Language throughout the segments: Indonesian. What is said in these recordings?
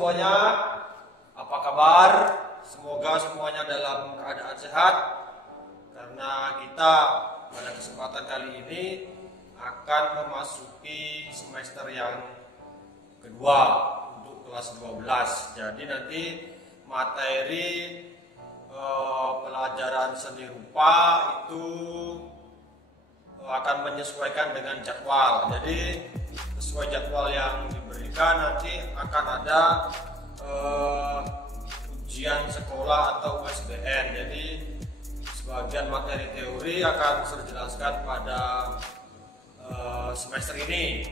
semuanya, apa kabar? Semoga semuanya dalam keadaan sehat. Karena kita pada kesempatan kali ini akan memasuki semester yang kedua untuk kelas 12. Jadi nanti materi pelajaran seni rupa itu akan menyesuaikan dengan jadwal. Jadi sesuai jadwal yang diberikan nanti akan ada ujian sekolah atau USBN. Jadi sebagian materi teori akan saya jelaskan pada semester ini,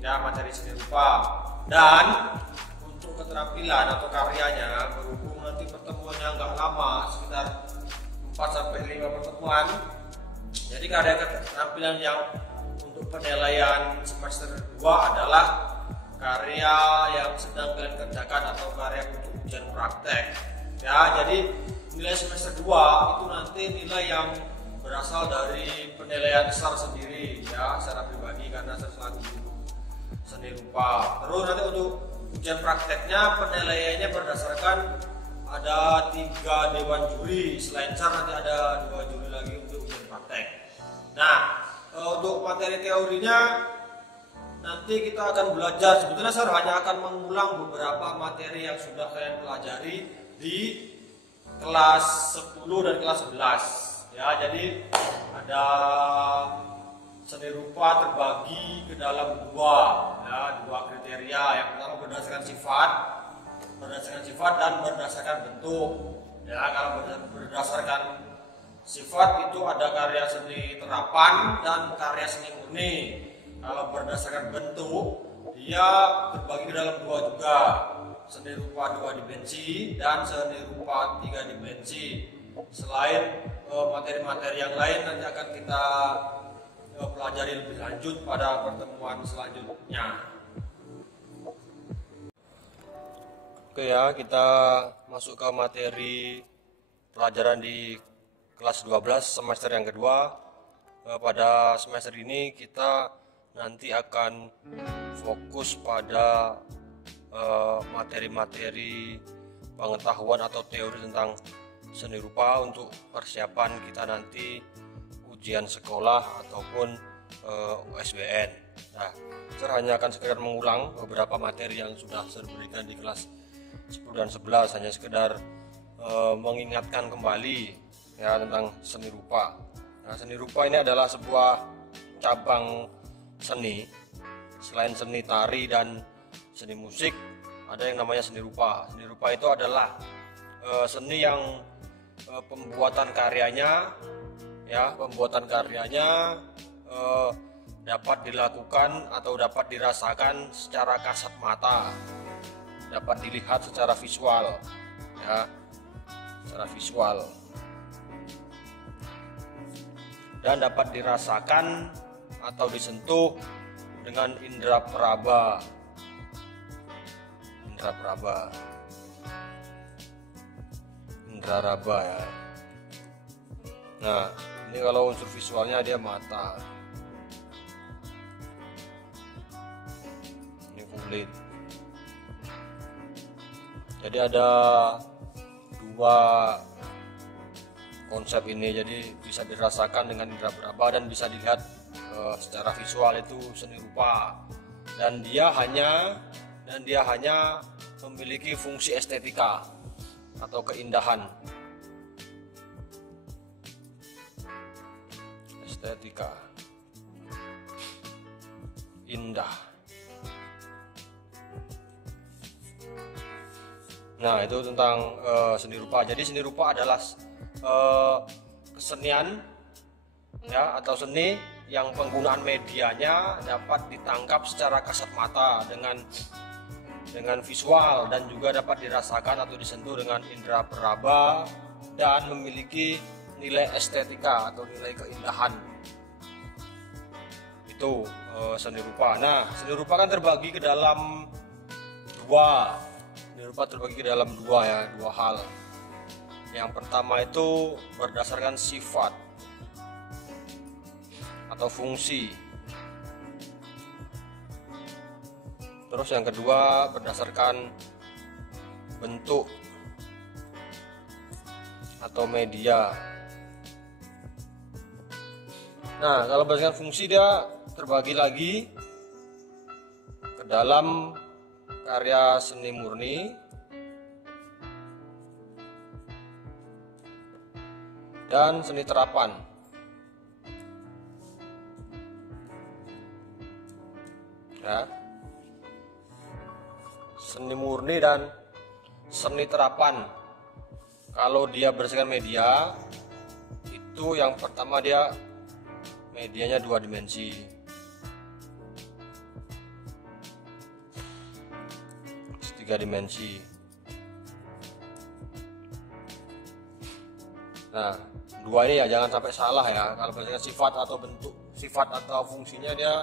ya, materi seni rupa. Dan untuk keterampilan atau karyanya, berhubung nanti pertemuannya nggak lama, sekitar 4-5 pertemuan. Jadi karya keterampilan yang untuk penilaian semester 2 adalah karya yang sedang kalian kerjakan atau karya untuk ujian praktek. Ya, jadi nilai semester 2 itu nanti nilai yang berasal dari penilaian besar sendiri, ya, secara pribadi karena saya selaku guru seni rupa. Terus nanti untuk ujian prakteknya penilaiannya berdasarkan ada 3 dewan juri, selain SAR nanti ada 2 juri lagi untuk ujian praktek. Nah, untuk materi teorinya nanti kita akan belajar, sebetulnya saya hanya akan mengulang beberapa materi yang sudah kalian pelajari di kelas 10 dan kelas 11. Ya, jadi ada seni rupa terbagi ke dalam dua kriteria. Yang pertama berdasarkan sifat dan berdasarkan bentuk. Ya, kalau berdasarkan sifat itu ada karya seni terapan dan karya seni murni. Kalau berdasarkan bentuk, dia terbagi ke dalam dua juga, seni rupa 2 dimensi dan seni rupa 3 dimensi. Selain materi-materi yang lain nanti akan kita pelajari lebih lanjut pada pertemuan selanjutnya. Oke ya, kita masuk ke materi pelajaran di kelas 12 semester yang kedua. Pada semester ini kita nanti akan fokus pada materi-materi pengetahuan atau teori tentang seni rupa untuk persiapan kita nanti ujian sekolah ataupun USBN. Nah, saya hanya akan sekedar mengulang beberapa materi yang sudah saya berikan di kelas 10 dan 11, hanya sekedar mengingatkan kembali ya tentang seni rupa. Nah, seni rupa ini adalah sebuah cabang seni. Selain seni tari dan seni musik, ada yang namanya seni rupa. Seni rupa itu adalah seni yang pembuatan karyanya dapat dilakukan atau dapat dirasakan secara kasat mata, dapat dilihat secara visual, ya, secara visual, dan dapat dirasakan atau disentuh dengan indera peraba. Indera raba ya. Nah, ini kalau unsur visualnya dia mata, ini kulit. Jadi ada 2 konsep ini, jadi bisa dirasakan dengan indera peraba dan bisa dilihat secara visual, itu seni rupa. Dan dia hanya memiliki fungsi estetika atau keindahan. Estetika, indah. Nah, itu tentang seni rupa. Jadi seni rupa adalah kesenian, ya, atau seni yang penggunaan medianya dapat ditangkap secara kasat mata dengan visual dan juga dapat dirasakan atau disentuh dengan indera peraba dan memiliki nilai estetika atau nilai keindahan. Itu seni rupa. Nah, seni rupa kan terbagi ke dalam dua. Seni rupa terbagi ke dalam dua hal. Yang pertama itu berdasarkan sifat atau fungsi. Terus yang kedua berdasarkan bentuk atau media. Nah, kalau berdasarkan fungsi dia terbagi lagi ke dalam karya seni murni dan seni terapan. Ya. Seni murni dan seni terapan. Kalau dia berdasarkan media, itu yang pertama dia medianya 2 dimensi. Tiga dimensi. Nah, 2 ini ya jangan sampai salah ya. Kalau berdasarkan sifat atau bentuk, sifat atau fungsinya dia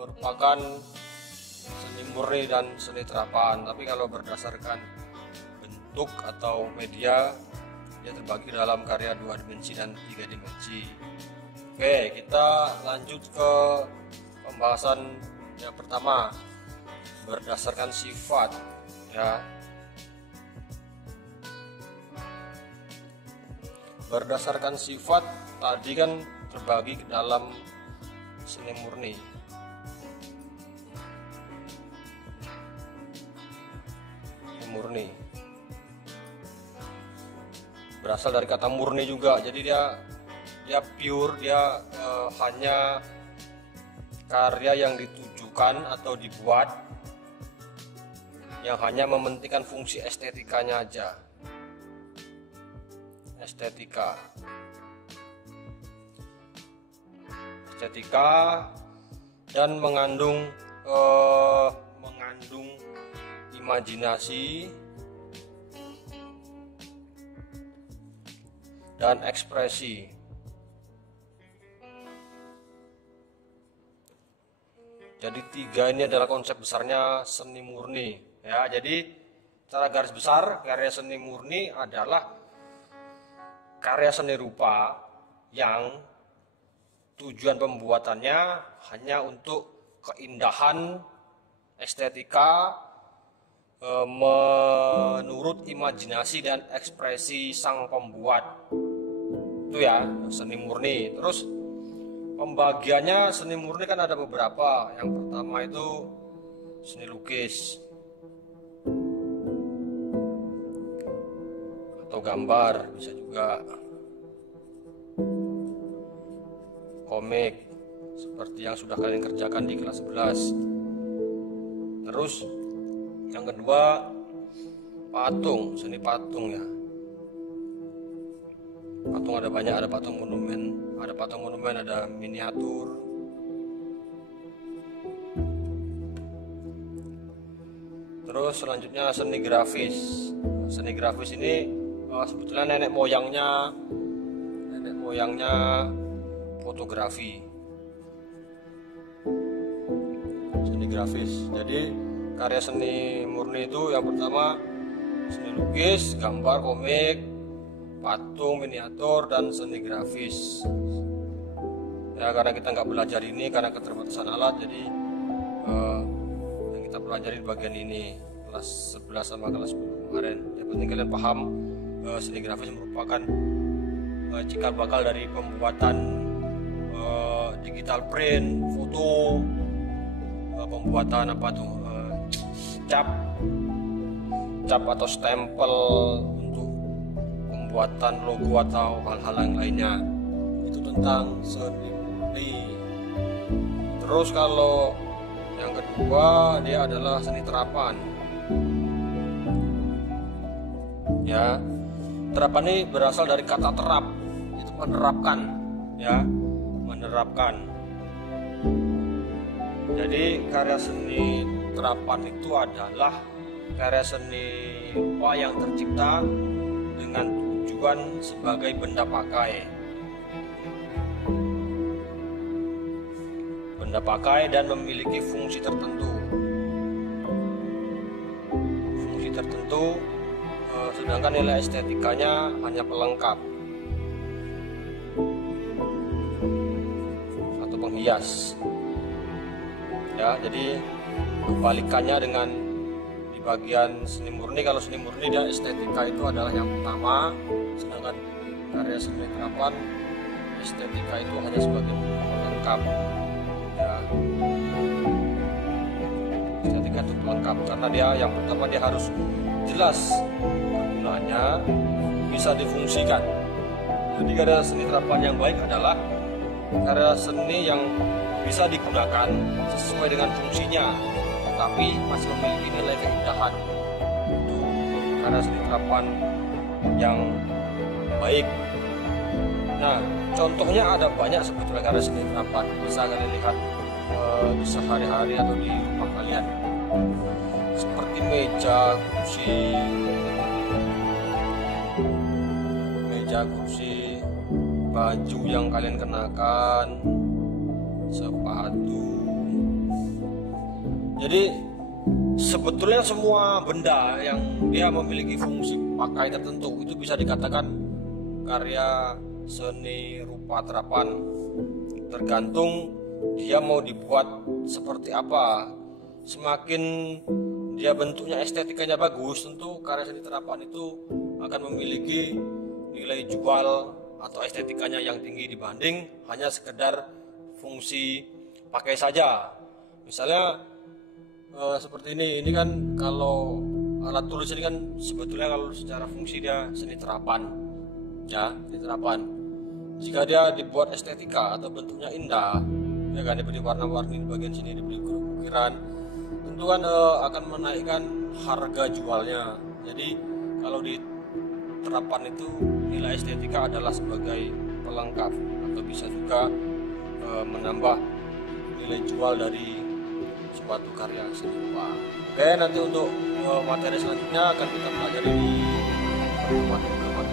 merupakan seni murni dan seni terapan. Tapi kalau berdasarkan bentuk atau media, dia terbagi dalam karya 2 dimensi dan 3 dimensi. Oke, kita lanjut ke pembahasan yang pertama, berdasarkan sifat ya. Berdasarkan sifat tadi kan terbagi ke dalam seni murni. Murni berasal dari kata murni juga, jadi dia pure, dia hanya karya yang ditujukan atau dibuat yang hanya mementingkan fungsi estetikanya aja. Estetika dan mengandung imajinasi dan ekspresi. Jadi 3 ini adalah konsep besarnya seni murni ya. Jadi secara garis besar karya seni murni adalah karya seni rupa yang tujuan pembuatannya hanya untuk keindahan estetika menurut imajinasi dan ekspresi sang pembuat. Itu ya seni murni. Terus pembagiannya seni murni kan ada beberapa. Yang pertama itu seni lukis atau gambar, bisa juga komik seperti yang sudah kalian kerjakan di kelas 11. Terus yang kedua patung, seni patung ya. Patung ada banyak, ada patung monumen, ada miniatur. Terus selanjutnya seni grafis. Seni grafis ini sebetulnya nenek moyangnya fotografi. Seni grafis. Jadi karya seni murni itu yang pertama seni lukis, gambar, komik, patung, miniatur, dan seni grafis. Ya karena kita nggak belajar ini karena keterbatasan alat, jadi yang kita pelajari di bagian ini kelas 11 sama kelas 10 kemarin. Yang penting kalian paham seni grafis merupakan cikal bakal dari pembuatan digital print, foto, pembuatan cap atau stempel untuk pembuatan logo atau hal-hal yang lainnya. Itu tentang seni murni. Terus kalau yang kedua dia adalah seni terapan. Ya, terapan ini berasal dari kata terap, itu menerapkan, ya, menerapkan. Jadi karya seni terapan itu adalah karya seni rupa yang tercipta dengan tujuan sebagai benda pakai. Benda pakai dan memiliki fungsi tertentu. Sedangkan nilai estetikanya hanya pelengkap atau penghias. Ya, jadi kebalikannya dengan di di bagian seni murni. Kalau seni murni dia estetika itu adalah yang utama, sedangkan karya seni terapan estetika itu hanya sebagai pelengkap ya. Estetika itu pelengkap karena dia yang pertama dia harus jelas gunanya, bisa difungsikan. Jadi karya seni terapan yang baik adalah karya seni yang bisa digunakan sesuai dengan fungsinya, tetapi masih memiliki nilai keindahan. Itu karya seni terapan yang baik. Nah, contohnya ada banyak sebetulnya karya seni terapan. Bisa kalian lihat di sehari-hari atau di rumah kalian, seperti meja kursi, baju yang kalian kenakan, sepatu. Jadi sebetulnya semua benda yang dia memiliki fungsi pakai tertentu itu bisa dikatakan karya seni rupa terapan. Tergantung dia mau dibuat seperti apa. Semakin dia bentuknya estetikanya bagus, tentu karya seni terapan itu akan memiliki nilai jual atau estetikanya yang tinggi dibanding hanya sekedar fungsi pakai saja. Misalnya seperti ini kan kalau alat tulis ini kan sebetulnya kalau secara fungsi dia seni terapan ya, seni terapan. Jika dia dibuat estetika atau bentuknya indah ya kan, diberi warna-warni di bagian sini, diberi ukiran, tentu kan akan menaikkan harga jualnya. Jadi kalau di terapan itu nilai estetika adalah sebagai pelengkap atau bisa juga menambah nilai jual dari suatu karya seni rupa. Oke, nanti untuk materi selanjutnya akan kita pelajari di pertemuan